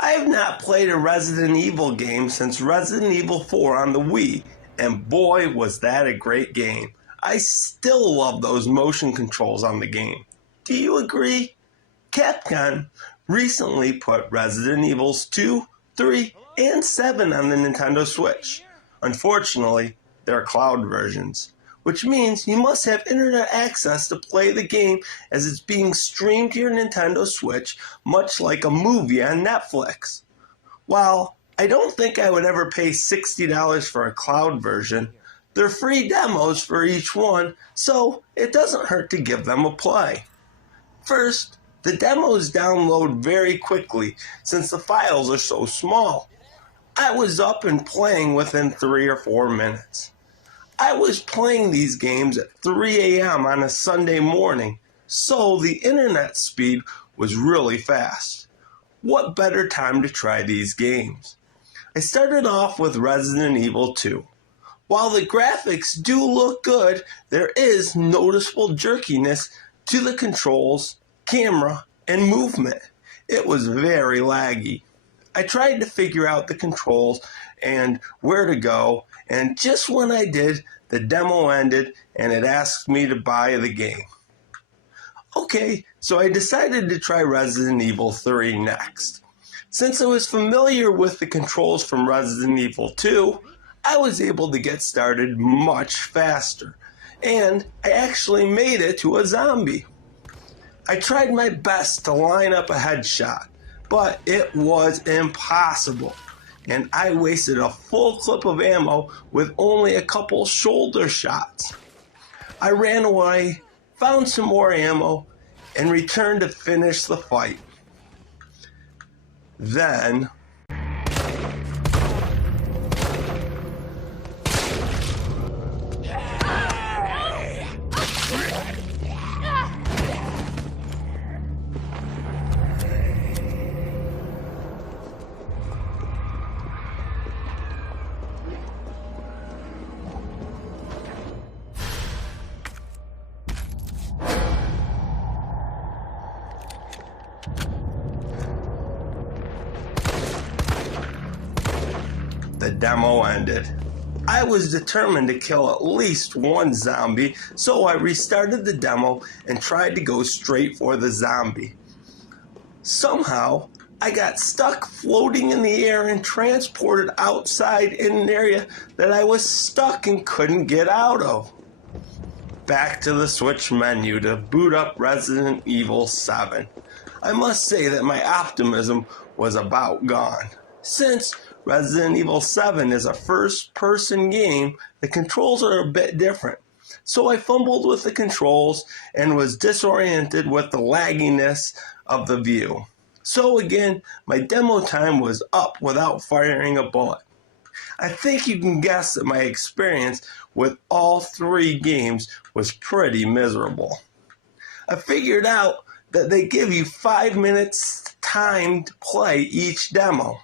I have not played a Resident Evil game since Resident Evil 4 on the Wii, and boy was that a great game. I still love those motion controls on the game. Do you agree? Capcom recently put Resident Evils 2, 3, and 7 on the Nintendoswitch. Unfortunately, they're cloud versions, which means you must have internet access to play the game as it's being streamed to your Nintendoswitch, much like a movie on Netflix. While I don't think I would ever pay $60 for a cloud version, they're free demos for each one, so it doesn't hurt to give them a play. First, the demos download very quickly since the files are so small. I was up and playing within 3 or 4 minutes. I was playing these games at 3 a.m. on a Sunday morning, so the internet speed was really fast. What better time to try these games? I started off with Resident Evil 2. While the graphics do look good, there is noticeable jerkiness to the controls, camera, and movement. It was very laggy. I tried to figure out the controls and where to go, and just when I did, the demo ended and it asked me to buy the game. Okay, so I decided to try Resident Evil 3 next. Since I was familiar with the controls from Resident Evil 2, I was able to get started much faster, and I actually made it to a zombie. I tried my best to line up a headshot, but it was impossible, and I wasted a full clip of ammo with only a couple shoulder shots. I ran away, found some more ammo, and returned to finish the fight. Then the demo ended. I was determined to kill at least one zombie, so I restarted the demo and tried to go straight for the zombie. Somehow, I got stuck floating in the air and transported outside in an area that I was stuck and couldn't get out of. Back to the Switch menu to boot up Resident Evil 7. I must say that my optimism was about gone. Since Resident Evil 7 is a first-person game, the controls are a bit different. So I fumbled with the controls and was disoriented with the lagginess of the view. So again, my demo time was up without firing a bullet. I think you can guess that my experience with all 3 games was pretty miserable. I figured out that they give you 5 minutes time to play each demo.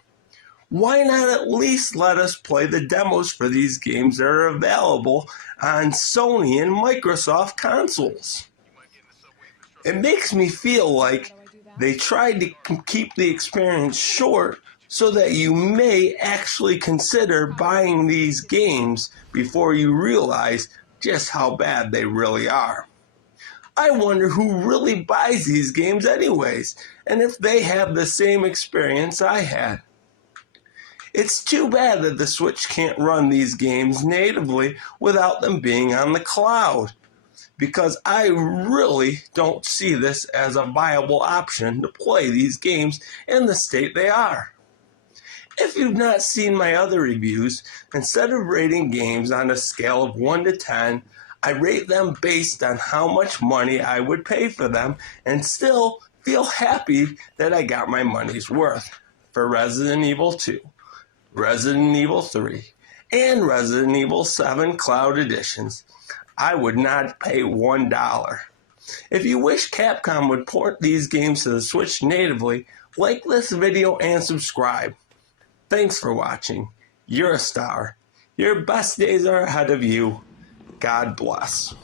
Why not at least let us play the demos for these games that are available on Sony and Microsoft consoles? It makes me feel like they tried to keep the experience short so that you may actually consider buying these games before you realize just how bad they really are. I wonder who really buys these games anyways, and if they have the same experience I had. It's too bad that the Switch can't run these games natively without them being on the cloud, because I really don't see this as a viable option to play these games in the state they are. If you've not seen my other reviews, instead of rating games on a scale of 1 to 10, I rate them based on how much money I would pay for them and still feel happy that I got my money's worth for Resident Evil 2. Resident Evil 3, and Resident Evil 7 Cloud Editions. I would not pay $1. If you wish Capcom would port these games to the Switch natively, like this video and subscribe. Thanks for watching. You're a star. Your best days are ahead of you. God bless.